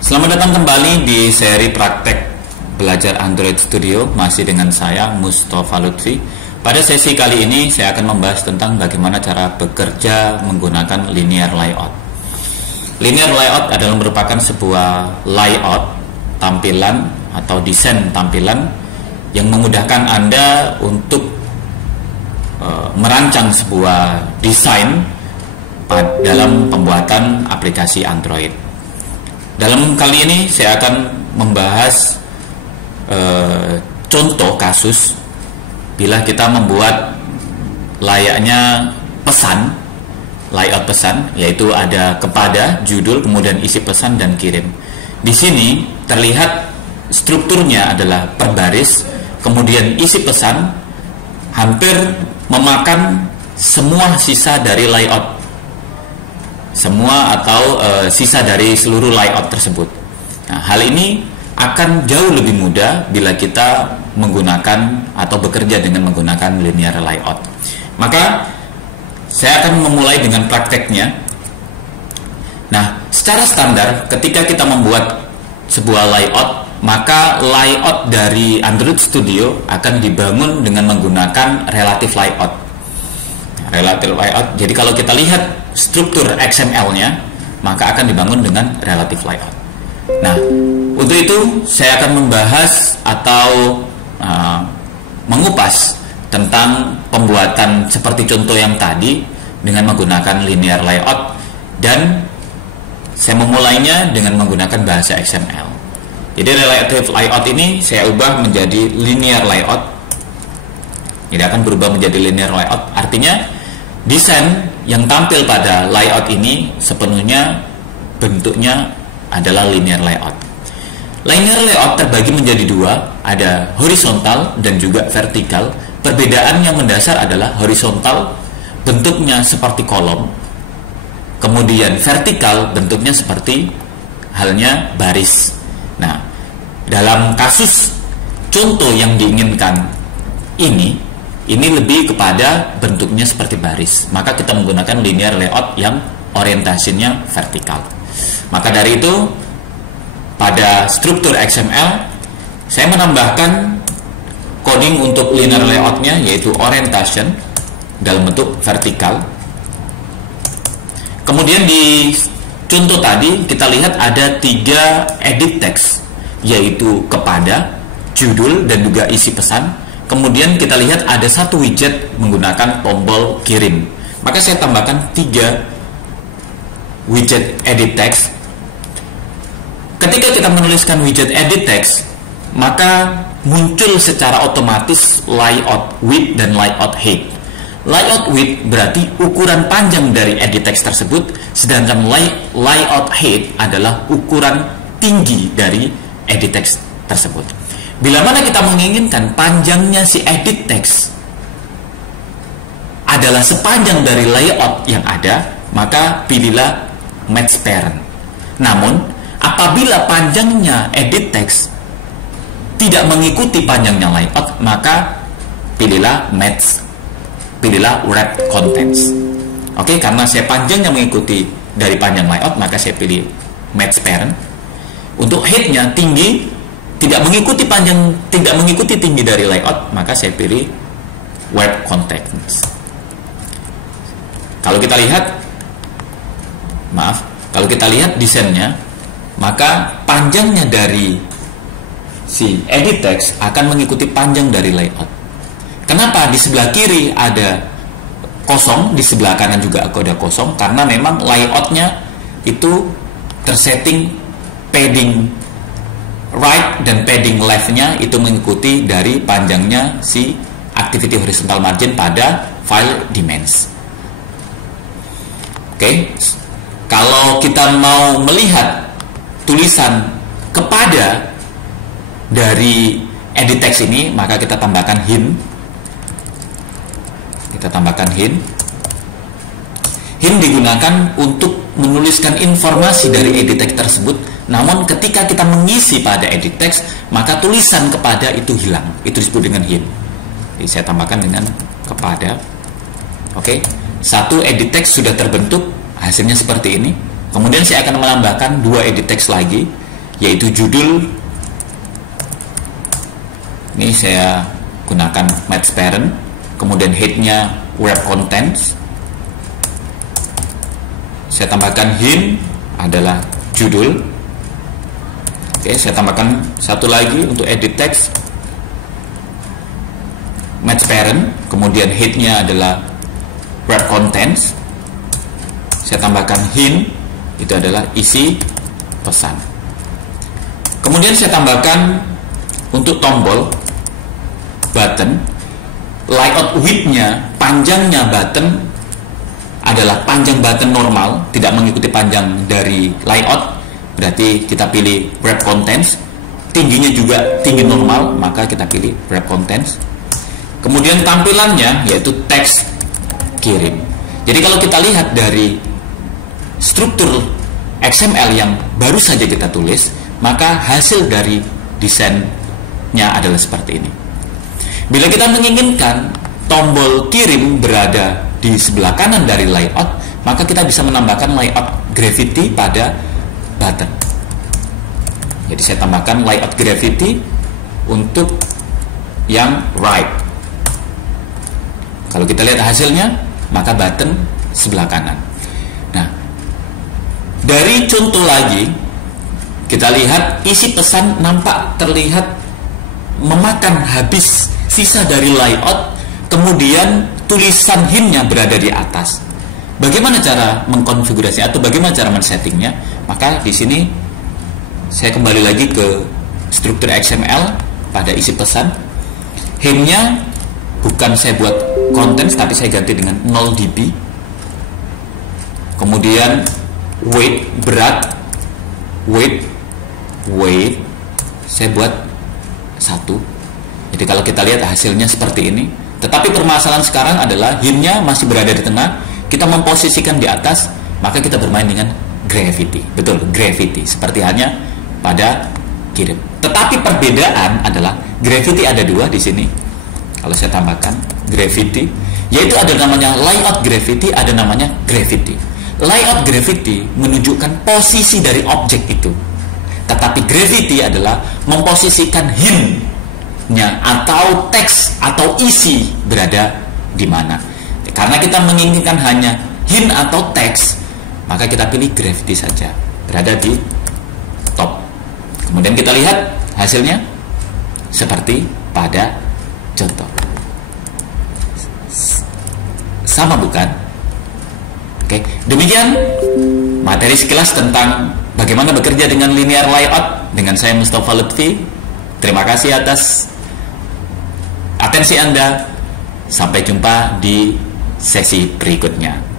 Selamat datang kembali di seri praktek belajar Android Studio, masih dengan saya Mustafa Lutfi. Pada sesi kali ini saya akan membahas tentang bagaimana cara bekerja menggunakan linear layout. Linear layout adalah merupakan sebuah layout tampilan atau desain tampilan yang memudahkan Anda untuk merancang sebuah desain dalam pembuatan aplikasi Android. Dalam kali ini saya akan membahas contoh kasus bila kita membuat layaknya pesan, layout pesan, yaitu ada kepada, judul, kemudian isi pesan dan kirim. Di sini terlihat strukturnya adalah per baris, kemudian isi pesan hampir memakan semua sisa dari layout, semua atau sisa dari seluruh layout tersebut. Nah, hal ini akan jauh lebih mudah bila kita menggunakan atau bekerja dengan menggunakan linear layout. Maka saya akan memulai dengan prakteknya. Nah, secara standar ketika kita membuat sebuah layout, maka layout dari Android Studio akan dibangun dengan menggunakan relative layout. Relative layout. Jadi kalau kita lihat struktur XML-nya, maka akan dibangun dengan relative layout. Nah, untuk itu saya akan membahas atau mengupas tentang pembuatan seperti contoh yang tadi dengan menggunakan linear layout, dan saya memulainya dengan menggunakan bahasa XML. Jadi relative layout ini saya ubah menjadi linear layout. Ini akan berubah menjadi linear layout, artinya desain yang tampil pada layout ini sepenuhnya bentuknya adalah linear layout. Linear layout terbagi menjadi dua, ada horizontal dan juga vertikal. Perbedaan yang mendasar adalah horizontal bentuknya seperti kolom, kemudian vertikal bentuknya seperti halnya baris. Nah, dalam kasus contoh yang diinginkan ini lebih kepada bentuknya seperti baris, maka kita menggunakan linear layout yang orientasinya vertikal. Maka dari itu pada struktur XML saya menambahkan coding untuk linear layoutnya, yaitu orientation dalam bentuk vertikal. Kemudian di contoh tadi kita lihat ada 3 edit text, yaitu kepada, judul, dan juga isi pesan. Kemudian kita lihat ada satu widget menggunakan tombol kirim. Maka saya tambahkan 3 widget edit text. Ketika kita menuliskan widget edit text, maka muncul secara otomatis layout width dan layout height. Layout width berarti ukuran panjang dari edit text tersebut, sedangkan layout height adalah ukuran tinggi dari edit text tersebut. Bila mana kita menginginkan panjangnya si edit text adalah sepanjang dari layout yang ada, maka pilihlah match parent. Namun, apabila panjangnya edit text tidak mengikuti panjangnya layout, maka pilihlah wrap contents. Oke, karena saya panjangnya mengikuti dari panjang layout, maka saya pilih match parent. Untuk height-nya tinggi, tidak mengikuti tinggi dari layout, maka saya pilih wrap contents. Kalau kita lihat desainnya, maka panjangnya dari si edit text akan mengikuti panjang dari layout. Kenapa di sebelah kiri ada kosong, di sebelah kanan juga ada kosong? Karena memang layoutnya itu tersetting padding right dan padding left-nya itu mengikuti dari panjangnya si activity horizontal margin pada file demands. Oke, kalau kita mau melihat tulisan kepada dari edit text ini, maka kita tambahkan hint. Hint digunakan untuk menuliskan informasi dari edit text tersebut. Namun ketika kita mengisi pada edit text, maka tulisan kepada itu hilang. Itu disebut dengan hint. Jadi saya tambahkan dengan kepada. Oke, satu edit text sudah terbentuk, hasilnya seperti ini. Kemudian saya akan menambahkan 2 edit text lagi. yaitu judul. Ini saya gunakan match parent, kemudian headnya web contents, saya tambahkan hint adalah judul. Oke, saya tambahkan satu lagi untuk edit text, match parent, kemudian headnya adalah web contents, saya tambahkan hint, itu adalah isi pesan. Kemudian saya tambahkan untuk tombol button, layout width-nya, panjangnya button adalah panjang button normal, tidak mengikuti panjang dari layout, berarti kita pilih web contents. Tingginya juga tinggi normal, maka kita pilih web contents. Kemudian tampilannya yaitu teks kirim. Jadi kalau kita lihat dari struktur XML yang baru saja kita tulis, maka hasil dari desainnya adalah seperti ini. Bila kita menginginkan tombol kirim berada di sebelah kanan dari layout, maka kita bisa menambahkan layout gravity pada button. Jadi saya tambahkan layout gravity untuk yang right. Kalau kita lihat hasilnya, maka button sebelah kanan. Nah, dari contoh lagi, kita lihat isi pesan nampak terlihat memakan habis sisa dari layout, kemudian tulisan hint-nya berada di atas. Bagaimana cara mengkonfigurasi atau bagaimana cara men-settingnya? Maka di sini saya kembali lagi ke struktur XML pada isi pesan. Hint-nya bukan saya buat contents, tapi saya ganti dengan 0 dB. Kemudian weight, berat, weight saya buat 1. Jadi kalau kita lihat hasilnya seperti ini. Tetapi permasalahan sekarang adalah hint-nya masih berada di tengah, kita memposisikan di atas, maka kita bermain dengan gravity. Betul, gravity, seperti hanya pada kirim. Tetapi perbedaan adalah gravity ada 2 di sini. Kalau saya tambahkan gravity, yaitu ada namanya layout gravity, ada namanya gravity. Layout gravity menunjukkan posisi dari objek itu. Tetapi gravity adalah memposisikan hint-nya atau teks atau isi berada di mana. Karena kita menginginkan hanya hint atau teks, maka kita pilih gravity saja, berada di top. Kemudian kita lihat hasilnya seperti pada contoh. Sama bukan? Oke, demikian materi sekilas tentang bagaimana bekerja dengan linear layout dengan saya Mustafa Lutfi. Terima kasih atas atensi Anda. Sampai jumpa di sesi berikutnya.